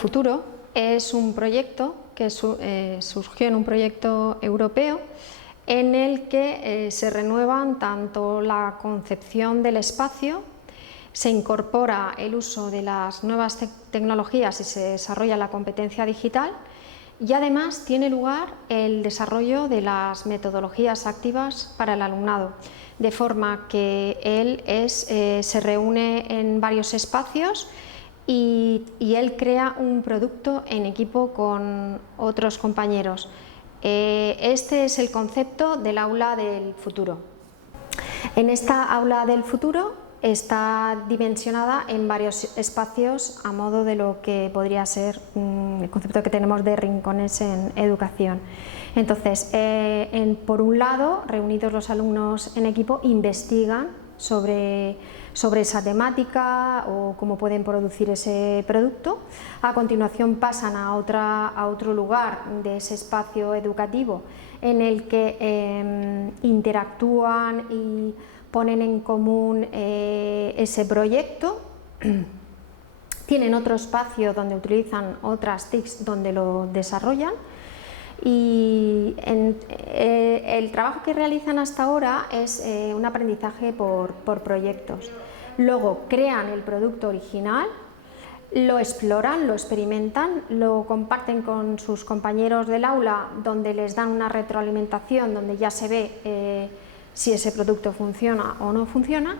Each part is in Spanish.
Futuro es un proyecto que surgió en un proyecto europeo en el que se renuevan tanto la concepción del espacio, se incorpora el uso de las nuevas tecnologías y se desarrolla la competencia digital, y además tiene lugar el desarrollo de las metodologías activas para el alumnado, de forma que se reúne en varios espacios y él crea un producto en equipo con otros compañeros. Este es el concepto del aula del futuro. En esta aula del futuro está dimensionada en varios espacios a modo de lo que podría ser el concepto que tenemos de rincones en educación. Entonces, por un lado, reunidos los alumnos en equipo, investigan sobre esa temática o cómo pueden producir ese producto. A continuación pasan a otro lugar de ese espacio educativo en el que interactúan y ponen en común ese proyecto. Tienen otro espacio donde utilizan otras TICs donde lo desarrollan, y el trabajo que realizan hasta ahora es un aprendizaje por proyectos. Luego crean el producto original, lo exploran, lo experimentan, lo comparten con sus compañeros del aula, donde les dan una retroalimentación, donde ya se ve si ese producto funciona o no funciona,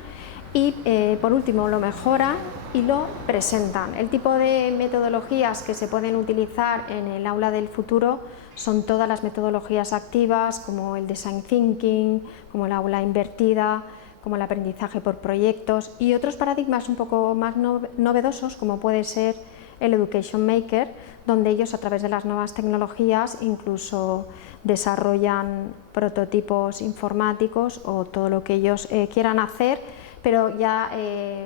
y por último lo mejoran y lo presentan. El tipo de metodologías que se pueden utilizar en el aula del futuro son todas las metodologías activas, como el design thinking, como el aula invertida, como el aprendizaje por proyectos, y otros paradigmas un poco más novedosos, como puede ser el Education Maker, donde ellos a través de las nuevas tecnologías incluso desarrollan prototipos informáticos o todo lo que ellos quieran hacer, pero ya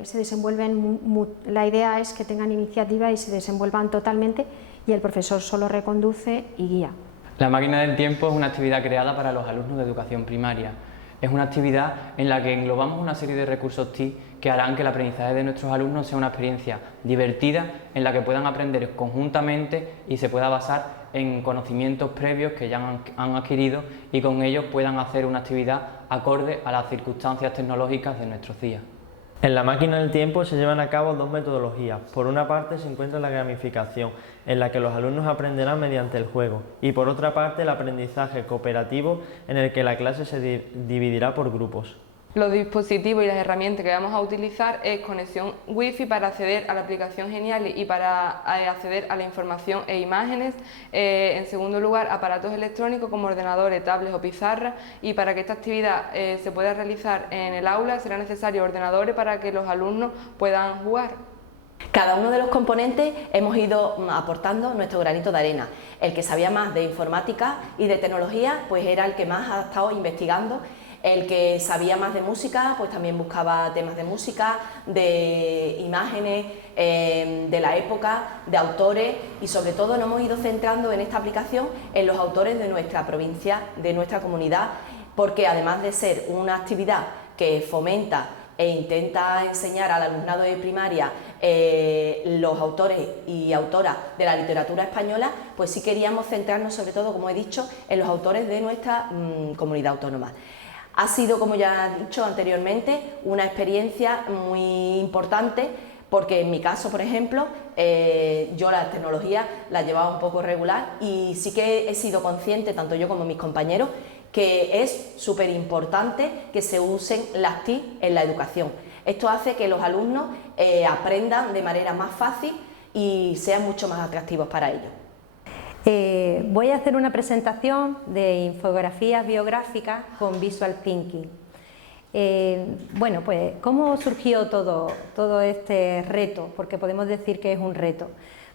se desenvuelven. La idea es que tengan iniciativa y se desenvuelvan totalmente, y el profesor solo reconduce y guía. La máquina del tiempo es una actividad creada para los alumnos de educación primaria. Es una actividad en la que englobamos una serie de recursos TIC que harán que el aprendizaje de nuestros alumnos sea una experiencia divertida, en la que puedan aprender conjuntamente y se pueda basar en conocimientos previos que ya han adquirido, y con ellos puedan hacer una actividad acorde a las circunstancias tecnológicas de nuestros días. En la máquina del tiempo se llevan a cabo dos metodologías. Por una parte se encuentra la gamificación, en la que los alumnos aprenderán mediante el juego, y por otra parte el aprendizaje cooperativo, en el que la clase se dividirá por grupos. Los dispositivos y las herramientas que vamos a utilizar es conexión Wi-Fi para acceder a la aplicación Geniali y para acceder a la información e imágenes. En segundo lugar, aparatos electrónicos como ordenadores, tablets o pizarras, y para que esta actividad se pueda realizar en el aula será necesario ordenadores para que los alumnos puedan jugar. Cada uno de los componentes hemos ido aportando nuestro granito de arena. El que sabía más de informática y de tecnología pues era el que más ha estado investigando. El que sabía más de música, pues también buscaba temas de música, de imágenes, de la época, de autores, y sobre todo nos hemos ido centrando en esta aplicación en los autores de nuestra provincia, de nuestra comunidad, porque además de ser una actividad que fomenta e intenta enseñar al alumnado de primaria los autores y autoras de la literatura española, pues sí queríamos centrarnos sobre todo, como he dicho, en los autores de nuestra comunidad autónoma. Ha sido, como ya he dicho anteriormente, una experiencia muy importante, porque en mi caso, por ejemplo, yo la tecnología la llevaba un poco regular, y sí que he sido consciente, tanto yo como mis compañeros, que es súper importante que se usen las TIC en la educación. Esto hace que los alumnos aprendan de manera más fácil y sean mucho más atractivos para ellos. Voy a hacer una presentación de infografías biográficas con Visual Thinking. Bueno, pues, ¿cómo surgió todo este reto? Porque podemos decir que es un reto.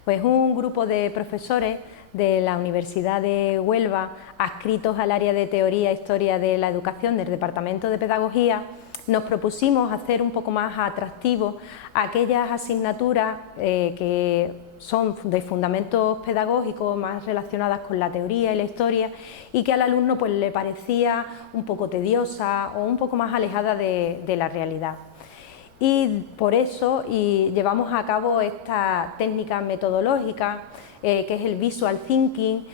Pues un grupo de profesores de la Universidad de Huelva, adscritos al área de Teoría e Historia de la Educación del Departamento de Pedagogía, nos propusimos hacer un poco más atractivo aquellas asignaturas que son de fundamentos pedagógicos, más relacionadas con la teoría y la historia, y que al alumno pues le parecía un poco tediosa o un poco más alejada de la realidad. y por eso llevamos a cabo esta técnica metodológica que es el Visual Thinking,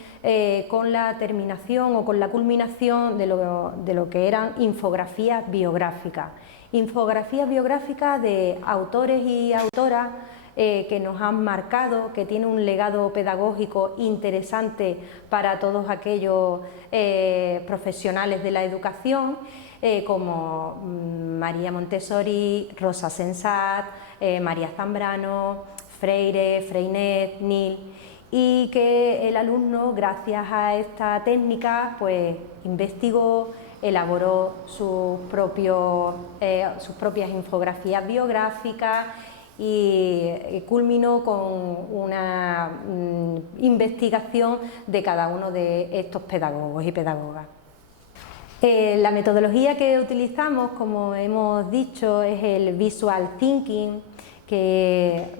con la terminación o con la culminación de lo que eran infografías biográficas. Infografías biográficas de autores y autoras que nos han marcado, que tienen un legado pedagógico interesante para todos aquellos profesionales de la educación, como María Montessori, Rosa Sensat, María Zambrano, Freire, Freinet, Nil, y que el alumno, gracias a esta técnica, pues investigó, elaboró sus propias infografías biográficas y culminó con una investigación de cada uno de estos pedagogos y pedagogas. La metodología que utilizamos, como hemos dicho, es el Visual Thinking, que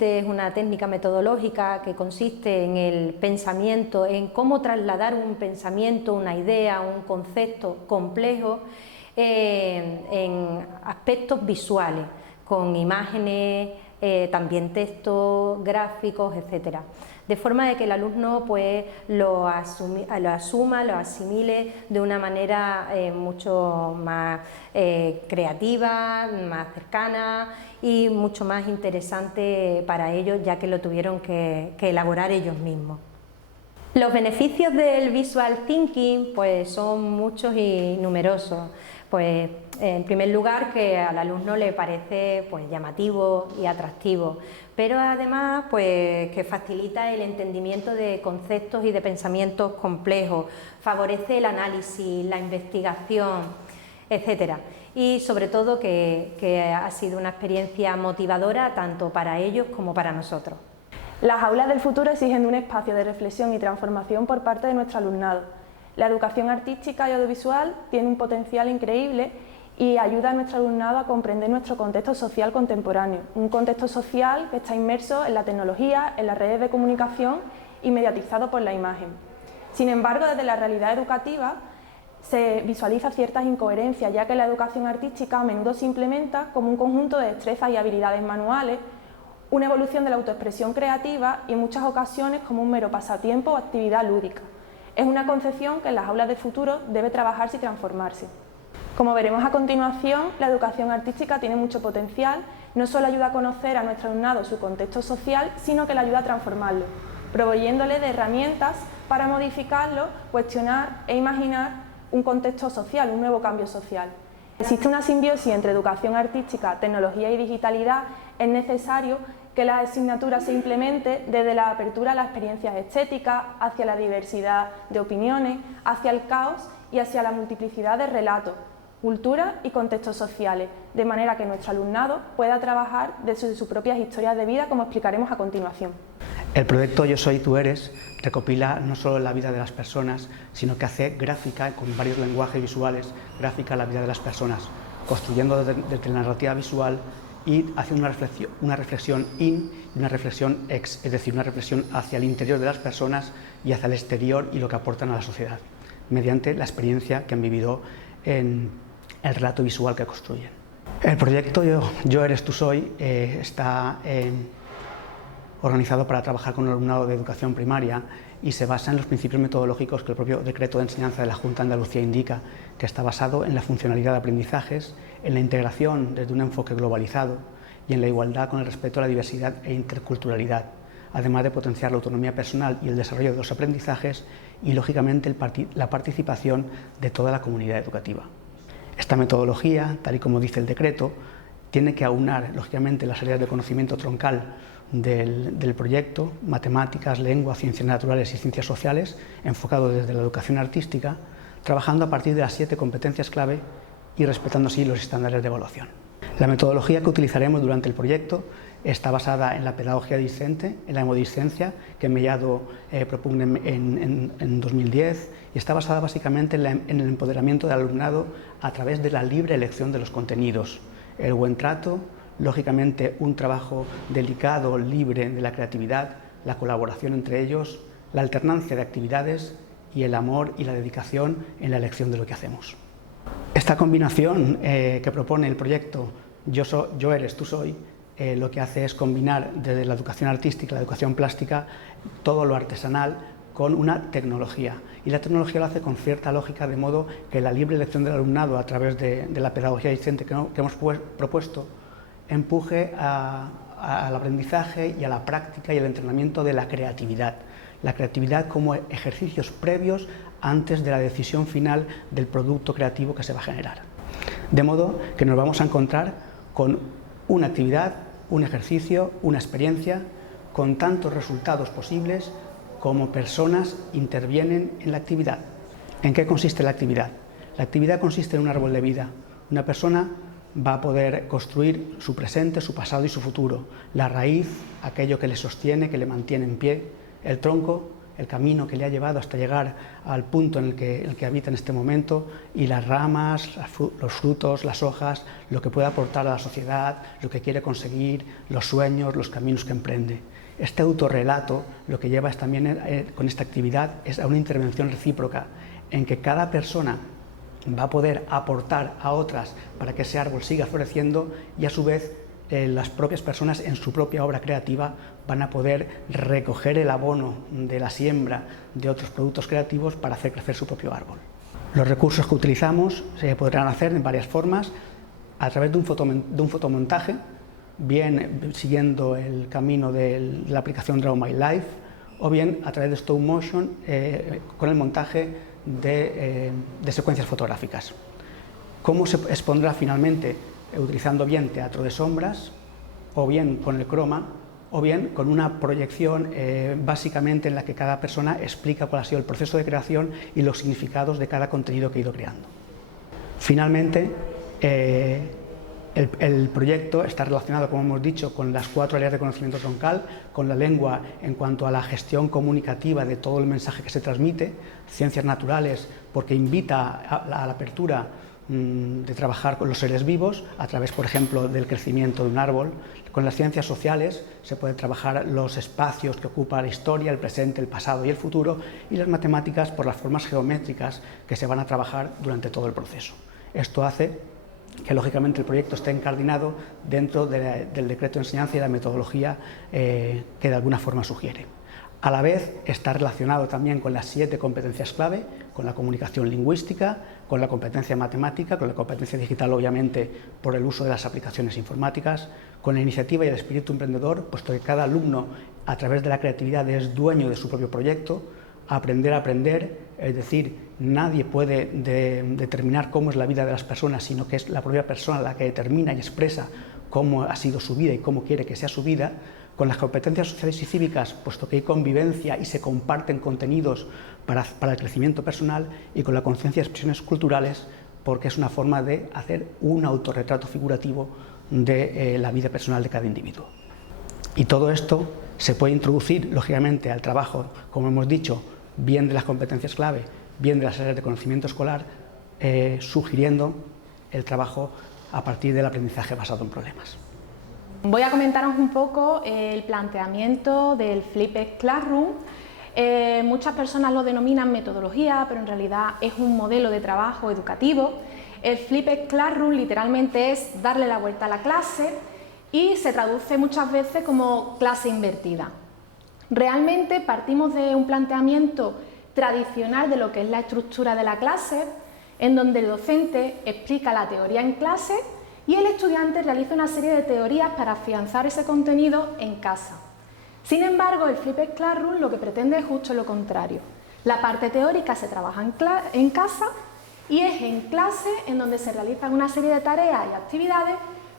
es una técnica metodológica que consiste en el pensamiento, en cómo trasladar un pensamiento, una idea, un concepto complejo en aspectos visuales, con imágenes, también textos, gráficos, etcétera. De forma de que el alumno pues, lo asuma, lo asimile de una manera mucho más creativa, más cercana y mucho más interesante para ellos, ya que lo tuvieron que elaborar ellos mismos. Los beneficios del Visual Thinking pues, son muchos y numerosos. Pues, en primer lugar, que al alumno le parece pues, llamativo y atractivo, pero además pues, que facilita el entendimiento de conceptos y de pensamientos complejos, favorece el análisis, la investigación, etcétera. Y sobre todo que ha sido una experiencia motivadora tanto para ellos como para nosotros. Las aulas del futuro exigen un espacio de reflexión y transformación por parte de nuestro alumnado. La educación artística y audiovisual tiene un potencial increíble y ayuda a nuestro alumnado a comprender nuestro contexto social contemporáneo, un contexto social que está inmerso en la tecnología, en las redes de comunicación y mediatizado por la imagen. Sin embargo, desde la realidad educativa se visualiza ciertas incoherencias, ya que la educación artística a menudo se implementa como un conjunto de destrezas y habilidades manuales, una evolución de la autoexpresión creativa y en muchas ocasiones como un mero pasatiempo o actividad lúdica. Es una concepción que en las aulas de futuro debe trabajarse y transformarse. Como veremos a continuación, la educación artística tiene mucho potencial, no solo ayuda a conocer a nuestro alumnado su contexto social, sino que le ayuda a transformarlo, proveyéndole de herramientas para modificarlo, cuestionar e imaginar un contexto social, un nuevo cambio social. Existe una simbiosis entre educación artística, tecnología y digitalidad. Es necesario que la asignatura se implemente desde la apertura a las experiencias estéticas, hacia la diversidad de opiniones, hacia el caos y hacia la multiplicidad de relatos, culturas y contextos sociales, de manera que nuestro alumnado pueda trabajar desde sus propias historias de vida, como explicaremos a continuación. El proyecto Yo Soy, Tú Eres recopila no solo la vida de las personas, sino que hace gráfica, con varios lenguajes visuales, gráfica la vida de las personas, construyendo desde la narrativa visual y haciendo una reflexión in y una reflexión ex, es decir, una reflexión hacia el interior de las personas y hacia el exterior y lo que aportan a la sociedad, mediante la experiencia que han vivido en el relato visual que construyen. El proyecto Yo Eres, Tú Soy está organizado para trabajar con el alumnado de educación primaria y se basa en los principios metodológicos que el propio decreto de enseñanza de la Junta de Andalucía indica, que está basado en la funcionalidad de aprendizajes, en la integración desde un enfoque globalizado y en la igualdad con el respeto a la diversidad e interculturalidad, además de potenciar la autonomía personal y el desarrollo de los aprendizajes y, lógicamente, la participación de toda la comunidad educativa. Esta metodología, tal y como dice el decreto, tiene que aunar, lógicamente, las áreas de conocimiento troncal del proyecto, matemáticas, lengua, ciencias naturales y ciencias sociales, enfocado desde la educación artística, trabajando a partir de las 7 competencias clave y respetando así los estándares de evaluación. La metodología que utilizaremos durante el proyecto está basada en la pedagogía discente, en la hemodiscencia, que Mellado propugna en 2010, y está basada básicamente en el empoderamiento del alumnado a través de la libre elección de los contenidos, el buen trato, lógicamente un trabajo delicado, libre de la creatividad, la colaboración entre ellos, la alternancia de actividades y el amor y la dedicación en la elección de lo que hacemos. Esta combinación que propone el proyecto Yo eres, tú soy, lo que hace es combinar desde la educación artística, la educación plástica, todo lo artesanal con una tecnología. Y la tecnología lo hace con cierta lógica, de modo que la libre elección del alumnado a través de la pedagogía discente que hemos propuesto empuje al aprendizaje y a la práctica y al entrenamiento de la creatividad. La creatividad como ejercicios previos antes de la decisión final del producto creativo que se va a generar. De modo que nos vamos a encontrar con una actividad, un ejercicio, una experiencia, con tantos resultados posibles como personas intervienen en la actividad. ¿En qué consiste la actividad? La actividad consiste en un árbol de vida. Una persona va a poder construir su presente, su pasado y su futuro. La raíz, aquello que le sostiene, que le mantiene en pie. El tronco, el camino que le ha llevado hasta llegar al punto en el que habita en este momento, y las ramas, los frutos, las hojas, lo que puede aportar a la sociedad, lo que quiere conseguir, los sueños, los caminos que emprende. Este autorrelato lo que lleva es también con esta actividad es a una intervención recíproca, en que cada persona va a poder aportar a otras para que ese árbol siga floreciendo, y a su vez las propias personas en su propia obra creativa van a poder recoger el abono de la siembra de otros productos creativos para hacer crecer su propio árbol. Los recursos que utilizamos se podrán hacer en varias formas: a través de un fotomontaje, bien siguiendo el camino de la aplicación Draw My Life, o bien a través de stop motion con el montaje de secuencias fotográficas. ¿Cómo se expondrá finalmente? Utilizando bien teatro de sombras, o bien con el croma, o bien con una proyección básicamente en la que cada persona explica cuál ha sido el proceso de creación y los significados de cada contenido que ha ido creando. Finalmente, el proyecto está relacionado, como hemos dicho, con las 4 áreas de conocimiento troncal, con la lengua en cuanto a la gestión comunicativa de todo el mensaje que se transmite, ciencias naturales porque invita a la apertura de trabajar con los seres vivos a través, por ejemplo, del crecimiento de un árbol. Con las ciencias sociales se puede trabajar los espacios que ocupa la historia, el presente, el pasado y el futuro, y las matemáticas por las formas geométricas que se van a trabajar durante todo el proceso. Esto hace que, lógicamente, el proyecto esté incardinado dentro del decreto de enseñanza y la metodología que de alguna forma sugiere. A la vez está relacionado también con las 7 competencias clave, con la comunicación lingüística, con la competencia matemática, con la competencia digital, obviamente, por el uso de las aplicaciones informáticas, con la iniciativa y el espíritu emprendedor, puesto que cada alumno, a través de la creatividad, es dueño de su propio proyecto. Aprender a aprender, es decir, nadie puede determinar cómo es la vida de las personas, sino que es la propia persona la que determina y expresa cómo ha sido su vida y cómo quiere que sea su vida. Con las competencias sociales y cívicas, puesto que hay convivencia y se comparten contenidos para el crecimiento personal, y con la conciencia de expresiones culturales, porque es una forma de hacer un autorretrato figurativo de la vida personal de cada individuo. Y todo esto se puede introducir, lógicamente, al trabajo, como hemos dicho, bien de las competencias clave, bien de las áreas de conocimiento escolar, sugiriendo el trabajo a partir del aprendizaje basado en problemas. Voy a comentaros un poco el planteamiento del Flipped Classroom. Muchas personas lo denominan metodología, pero en realidad es un modelo de trabajo educativo. El Flipped Classroom literalmente es darle la vuelta a la clase y se traduce muchas veces como clase invertida. Realmente partimos de un planteamiento tradicional de lo que es la estructura de la clase, en donde el docente explica la teoría en clase y el estudiante realiza una serie de teorías para afianzar ese contenido en casa. Sin embargo, el Flipped Classroom lo que pretende es justo lo contrario. La parte teórica se trabaja en casa, y es en clase en donde se realizan una serie de tareas y actividades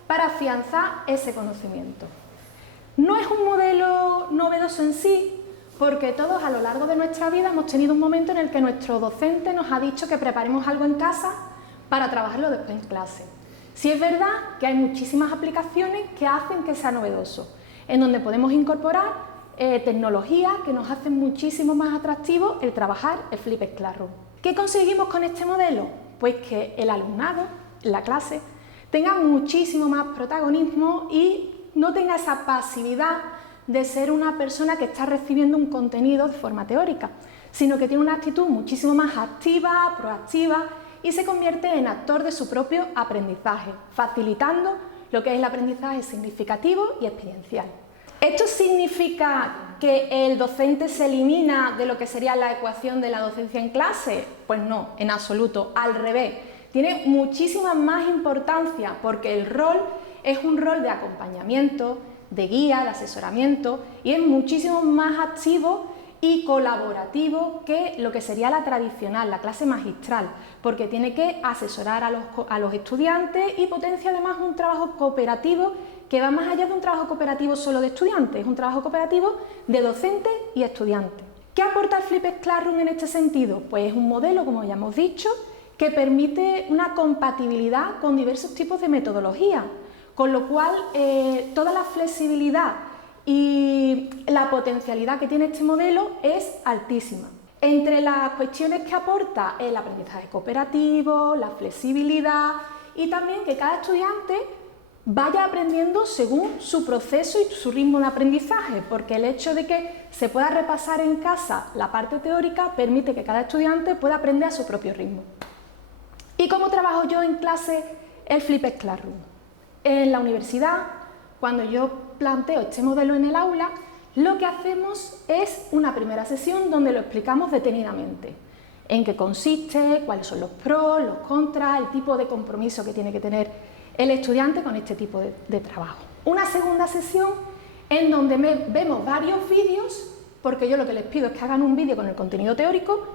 para afianzar ese conocimiento. No es un modelo novedoso en sí, porque todos a lo largo de nuestra vida hemos tenido un momento en el que nuestro docente nos ha dicho que preparemos algo en casa para trabajarlo después en clase. Sí es verdad que hay muchísimas aplicaciones que hacen que sea novedoso, en donde podemos incorporar tecnologías que nos hacen muchísimo más atractivo el trabajar el Flipped Classroom. ¿Qué conseguimos con este modelo? Pues que el alumnado, la clase, tenga muchísimo más protagonismo y no tenga esa pasividad de ser una persona que está recibiendo un contenido de forma teórica, sino que tiene una actitud muchísimo más activa, proactiva, y se convierte en actor de su propio aprendizaje, facilitando lo que es el aprendizaje significativo y experiencial. ¿Esto significa que el docente se elimina de lo que sería la ecuación de la docencia en clase? Pues no, en absoluto, al revés. Tiene muchísima más importancia porque el rol es un rol de acompañamiento, de guía, de asesoramiento y es muchísimo más activo y colaborativo que lo que sería la tradicional, la clase magistral, porque tiene que asesorar a los estudiantes y potencia además un trabajo cooperativo que va más allá de un trabajo cooperativo solo de estudiantes, es un trabajo cooperativo de docentes y estudiantes. ¿Qué aporta el Flipped Classroom en este sentido? Pues es un modelo, como ya hemos dicho, que permite una compatibilidad con diversos tipos de metodología, con lo cual toda la flexibilidad y la potencialidad que tiene este modelo es altísima. Entre las cuestiones que aporta el aprendizaje cooperativo, la flexibilidad y también que cada estudiante vaya aprendiendo según su proceso y su ritmo de aprendizaje, porque el hecho de que se pueda repasar en casa la parte teórica permite que cada estudiante pueda aprender a su propio ritmo. ¿Y cómo trabajo yo en clase el Flipped Classroom? En la universidad, cuando yo planteo este modelo en el aula, lo que hacemos es una primera sesión donde lo explicamos detenidamente. En qué consiste, cuáles son los pros, los contras, el tipo de compromiso que tiene que tener el estudiante con este tipo de trabajo. Una segunda sesión en donde vemos varios vídeos, porque yo lo que les pido es que hagan un vídeo con el contenido teórico,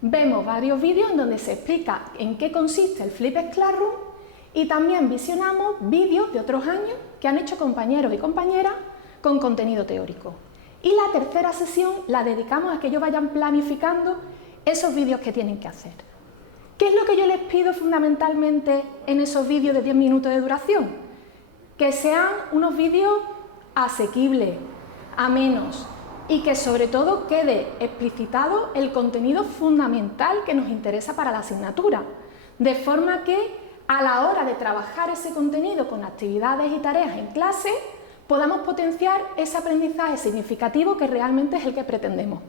vemos varios vídeos en donde se explica en qué consiste el Flipped Classroom y también visionamos vídeos de otros años que han hecho compañeros y compañeras con contenido teórico. Y la tercera sesión la dedicamos a que ellos vayan planificando esos vídeos que tienen que hacer. ¿Qué es lo que yo les pido fundamentalmente en esos vídeos de 10 minutos de duración? Que sean unos vídeos asequibles, amenos y que sobre todo quede explicitado el contenido fundamental que nos interesa para la asignatura, de forma que a la hora de trabajar ese contenido con actividades y tareas en clase podamos potenciar ese aprendizaje significativo que realmente es el que pretendemos.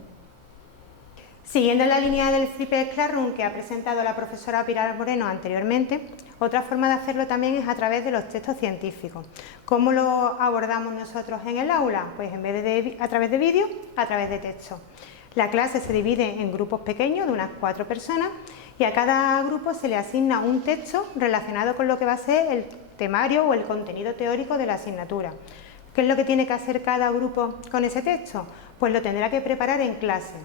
Siguiendo la línea del Flipped Classroom que ha presentado la profesora Pilar Moreno anteriormente, otra forma de hacerlo también es a través de los textos científicos. ¿Cómo lo abordamos nosotros en el aula? Pues en vez de a través de vídeos, a través de texto. La clase se divide en grupos pequeños de unas 4 personas y a cada grupo se le asigna un texto relacionado con lo que va a ser el temario o el contenido teórico de la asignatura. ¿Qué es lo que tiene que hacer cada grupo con ese texto? Pues lo tendrá que preparar en clase,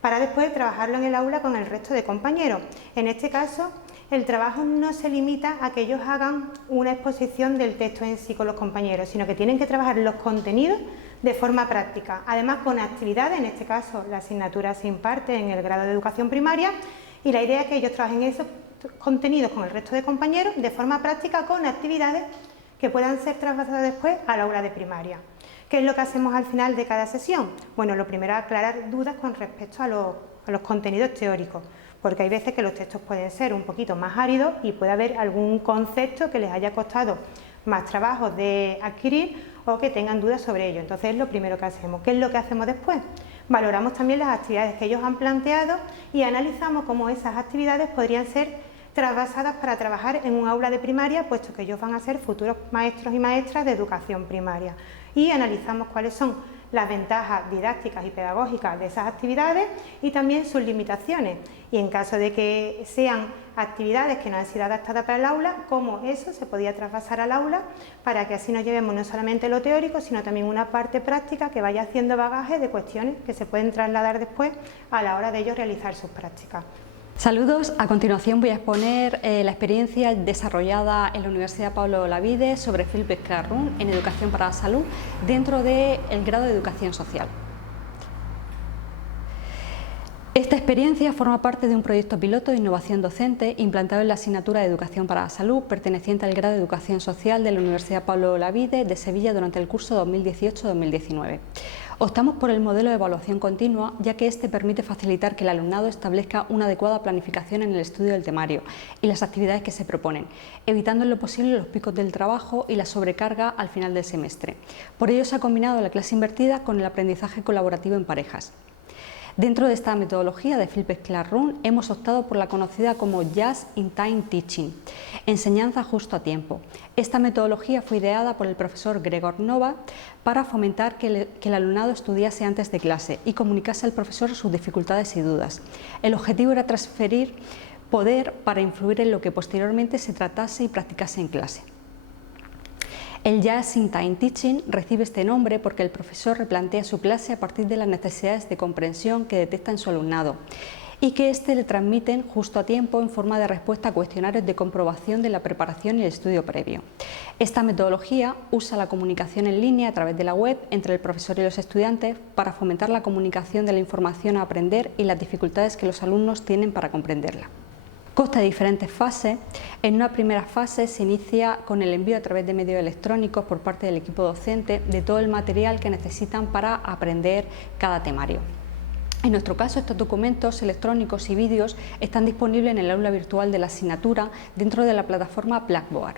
para después trabajarlo en el aula con el resto de compañeros. En este caso, el trabajo no se limita a que ellos hagan una exposición del texto en sí con los compañeros, sino que tienen que trabajar los contenidos de forma práctica. Además, con actividades, en este caso la asignatura se imparte en el grado de educación primaria y la idea es que ellos trabajen esos contenidos con el resto de compañeros de forma práctica con actividades que puedan ser trasladadas después al aula de primaria. ¿Qué es lo que hacemos al final de cada sesión? Bueno, lo primero es aclarar dudas con respecto a los contenidos teóricos, porque hay veces que los textos pueden ser un poquito más áridos y puede haber algún concepto que les haya costado más trabajo de adquirir o que tengan dudas sobre ello. Entonces es lo primero que hacemos. ¿Qué es lo que hacemos después? Valoramos también las actividades que ellos han planteado y analizamos cómo esas actividades podrían ser trasvasadas para trabajar en un aula de primaria, puesto que ellos van a ser futuros maestros y maestras de educación primaria. Y analizamos cuáles son las ventajas didácticas y pedagógicas de esas actividades y también sus limitaciones. Y en caso de que sean actividades que no han sido adaptadas para el aula, cómo eso se podía traspasar al aula para que así nos llevemos no solamente lo teórico, sino también una parte práctica que vaya haciendo bagaje de cuestiones que se pueden trasladar después a la hora de ellos realizar sus prácticas. Saludos, a continuación voy a exponer la experiencia desarrollada en la Universidad Pablo Olavide sobre Flipped Classroom en Educación para la Salud dentro del grado de Educación Social. Esta experiencia forma parte de un proyecto piloto de innovación docente implantado en la asignatura de Educación para la Salud perteneciente al grado de Educación Social de la Universidad Pablo Olavide de Sevilla durante el curso 2018-2019. Optamos por el modelo de evaluación continua, ya que este permite facilitar que el alumnado establezca una adecuada planificación en el estudio del temario y las actividades que se proponen, evitando en lo posible los picos del trabajo y la sobrecarga al final del semestre. Por ello se ha combinado la clase invertida con el aprendizaje colaborativo en parejas. Dentro de esta metodología de Flipped Classroom hemos optado por la conocida como Just in Time Teaching, enseñanza justo a tiempo. Esta metodología fue ideada por el profesor Gregor Novak para fomentar que el alumnado estudiase antes de clase y comunicase al profesor sus dificultades y dudas. El objetivo era transferir poder para influir en lo que posteriormente se tratase y practicase en clase. El Just in Time Teaching recibe este nombre porque el profesor replantea su clase a partir de las necesidades de comprensión que detecta en su alumnado y que éste le transmiten justo a tiempo en forma de respuesta a cuestionarios de comprobación de la preparación y el estudio previo. Esta metodología usa la comunicación en línea a través de la web entre el profesor y los estudiantes para fomentar la comunicación de la información a aprender y las dificultades que los alumnos tienen para comprenderla. Consta de diferentes fases. En una primera fase se inicia con el envío a través de medios electrónicos por parte del equipo docente de todo el material que necesitan para aprender cada temario. En nuestro caso, estos documentos electrónicos y vídeos están disponibles en el aula virtual de la asignatura dentro de la plataforma Blackboard.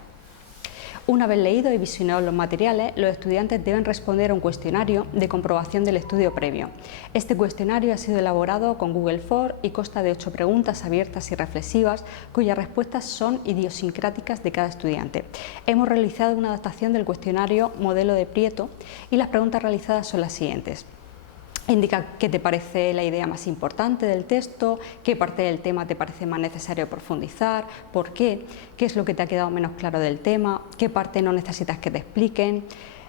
Una vez leídos y visionados los materiales, los estudiantes deben responder a un cuestionario de comprobación del estudio previo. Este cuestionario ha sido elaborado con Google Forms y consta de 8 preguntas abiertas y reflexivas, cuyas respuestas son idiosincráticas de cada estudiante. Hemos realizado una adaptación del cuestionario modelo de Prieto y las preguntas realizadas son las siguientes. Indica qué te parece la idea más importante del texto, qué parte del tema te parece más necesario profundizar, por qué es lo que te ha quedado menos claro del tema, qué parte no necesitas que te expliquen,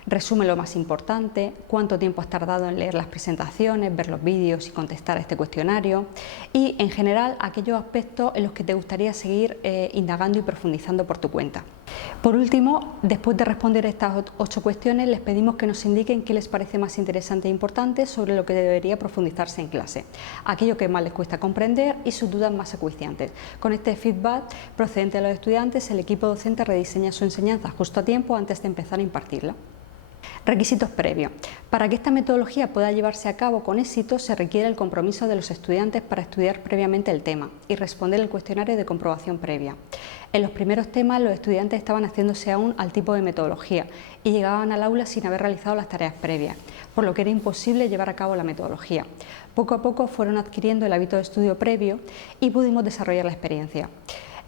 resume lo más importante, cuánto tiempo has tardado en leer las presentaciones, ver los vídeos y contestar a este cuestionario y, en general, aquellos aspectos en los que te gustaría seguir indagando y profundizando por tu cuenta. Por último, después de responder estas 8 cuestiones, les pedimos que nos indiquen qué les parece más interesante e importante sobre lo que debería profundizarse en clase, aquello que más les cuesta comprender y sus dudas más acuciantes. Con este feedback procedente de los estudiantes, el equipo docente rediseña su enseñanza justo a tiempo antes de empezar a impartirla. Requisitos previos. Para que esta metodología pueda llevarse a cabo con éxito, se requiere el compromiso de los estudiantes para estudiar previamente el tema y responder el cuestionario de comprobación previa. En los primeros temas, los estudiantes estaban haciéndose aún al tipo de metodología y llegaban al aula sin haber realizado las tareas previas, por lo que era imposible llevar a cabo la metodología. Poco a poco fueron adquiriendo el hábito de estudio previo y pudimos desarrollar la experiencia.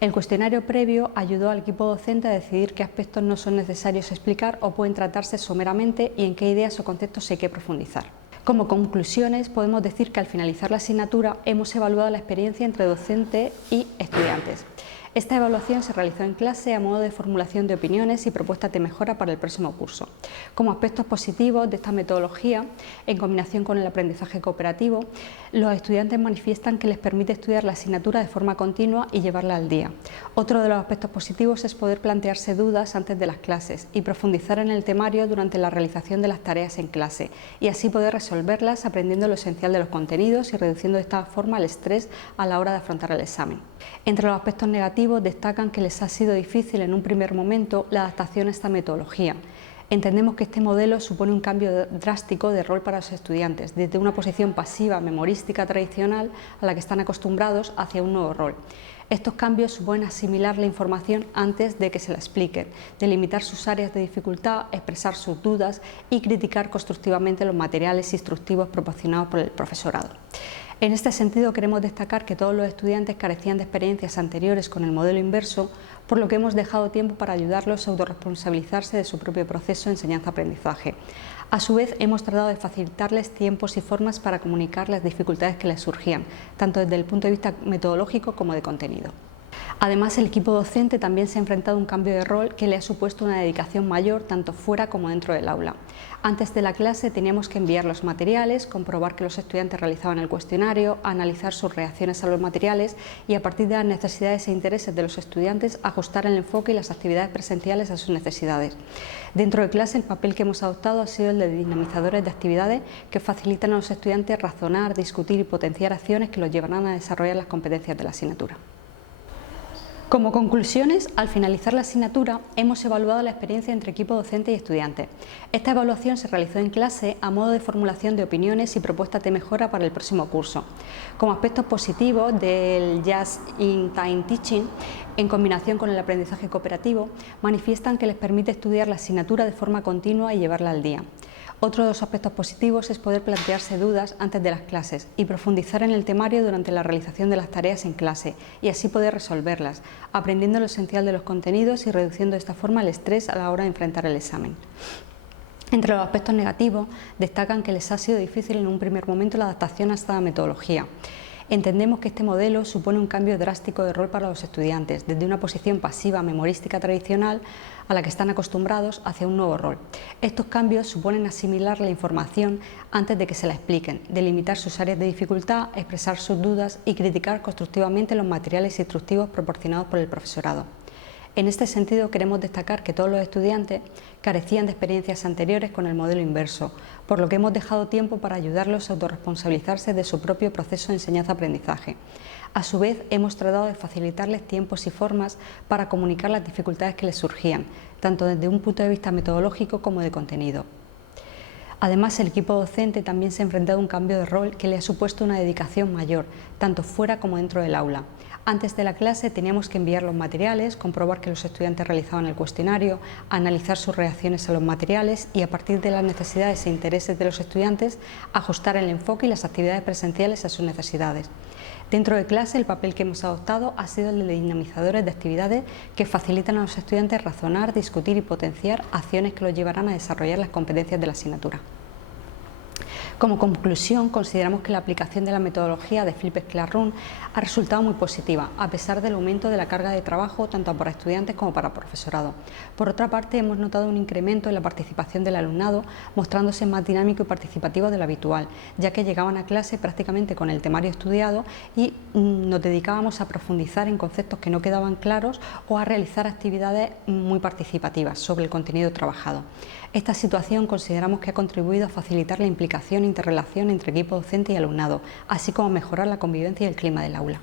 El cuestionario previo ayudó al equipo docente a decidir qué aspectos no son necesarios explicar o pueden tratarse someramente y en qué ideas o conceptos hay que profundizar. Como conclusiones, podemos decir que al finalizar la asignatura hemos evaluado la experiencia entre docente y estudiantes. Esta evaluación se realizó en clase a modo de formulación de opiniones y propuestas de mejora para el próximo curso. Como aspectos positivos de esta metodología, en combinación con el aprendizaje cooperativo, los estudiantes manifiestan que les permite estudiar la asignatura de forma continua y llevarla al día. Otro de los aspectos positivos es poder plantearse dudas antes de las clases y profundizar en el temario durante la realización de las tareas en clase y así poder resolverlas aprendiendo lo esencial de los contenidos y reduciendo de esta forma el estrés a la hora de afrontar el examen. Entre los aspectos negativos destacan que les ha sido difícil en un primer momento la adaptación a esta metodología. Entendemos que este modelo supone un cambio drástico de rol para los estudiantes, desde una posición pasiva memorística tradicional a la que están acostumbrados hacia un nuevo rol. Estos cambios suponen asimilar la información antes de que se la expliquen, delimitar sus áreas de dificultad, expresar sus dudas y criticar constructivamente los materiales instructivos proporcionados por el profesorado. En este sentido, queremos destacar que todos los estudiantes carecían de experiencias anteriores con el modelo inverso, por lo que hemos dejado tiempo para ayudarlos a autorresponsabilizarse de su propio proceso de enseñanza-aprendizaje. A su vez, hemos tratado de facilitarles tiempos y formas para comunicar las dificultades que les surgían, tanto desde el punto de vista metodológico como de contenido. Además, el equipo docente también se ha enfrentado a un cambio de rol que le ha supuesto una dedicación mayor tanto fuera como dentro del aula. Antes de la clase teníamos que enviar los materiales, comprobar que los estudiantes realizaban el cuestionario, analizar sus reacciones a los materiales y a partir de las necesidades e intereses de los estudiantes ajustar el enfoque y las actividades presenciales a sus necesidades. Dentro de clase el papel que hemos adoptado ha sido el de dinamizadores de actividades que facilitan a los estudiantes razonar, discutir y potenciar acciones que los llevarán a desarrollar las competencias de la asignatura. Como conclusiones, al finalizar la asignatura, hemos evaluado la experiencia entre equipo docente y estudiantes. Esta evaluación se realizó en clase a modo de formulación de opiniones y propuestas de mejora para el próximo curso. Como aspectos positivos del Just in Time Teaching, en combinación con el aprendizaje cooperativo, manifiestan que les permite estudiar la asignatura de forma continua y llevarla al día. Otro de los aspectos positivos es poder plantearse dudas antes de las clases y profundizar en el temario durante la realización de las tareas en clase y así poder resolverlas, aprendiendo lo esencial de los contenidos y reduciendo de esta forma el estrés a la hora de enfrentar el examen. Entre los aspectos negativos destacan que les ha sido difícil en un primer momento la adaptación a esta metodología. Entendemos que este modelo supone un cambio drástico de rol para los estudiantes, desde una posición pasiva memorística tradicional a la que están acostumbrados hacia un nuevo rol. Estos cambios suponen asimilar la información antes de que se la expliquen, delimitar sus áreas de dificultad, expresar sus dudas y criticar constructivamente los materiales instructivos proporcionados por el profesorado. En este sentido, queremos destacar que todos los estudiantes carecían de experiencias anteriores con el modelo inverso, por lo que hemos dejado tiempo para ayudarlos a autorresponsabilizarse de su propio proceso de enseñanza-aprendizaje. A su vez, hemos tratado de facilitarles tiempos y formas para comunicar las dificultades que les surgían, tanto desde un punto de vista metodológico como de contenido. Además, el equipo docente también se ha enfrentado a un cambio de rol que le ha supuesto una dedicación mayor, tanto fuera como dentro del aula. Antes de la clase teníamos que enviar los materiales, comprobar que los estudiantes realizaban el cuestionario, analizar sus reacciones a los materiales y a partir de las necesidades e intereses de los estudiantes ajustar el enfoque y las actividades presenciales a sus necesidades. Dentro de clase el papel que hemos adoptado ha sido el de dinamizadores de actividades que facilitan a los estudiantes razonar, discutir y potenciar acciones que los llevarán a desarrollar las competencias de la asignatura. Como conclusión, consideramos que la aplicación de la metodología de Flipped Classroom ha resultado muy positiva, a pesar del aumento de la carga de trabajo tanto para estudiantes como para profesorado. Por otra parte, hemos notado un incremento en la participación del alumnado, mostrándose más dinámico y participativo de lo habitual, ya que llegaban a clase prácticamente con el temario estudiado y nos dedicábamos a profundizar en conceptos que no quedaban claros o a realizar actividades muy participativas sobre el contenido trabajado. Esta situación consideramos que ha contribuido a facilitar la implicación e interrelación entre equipo docente y alumnado, así como a mejorar la convivencia y el clima del aula.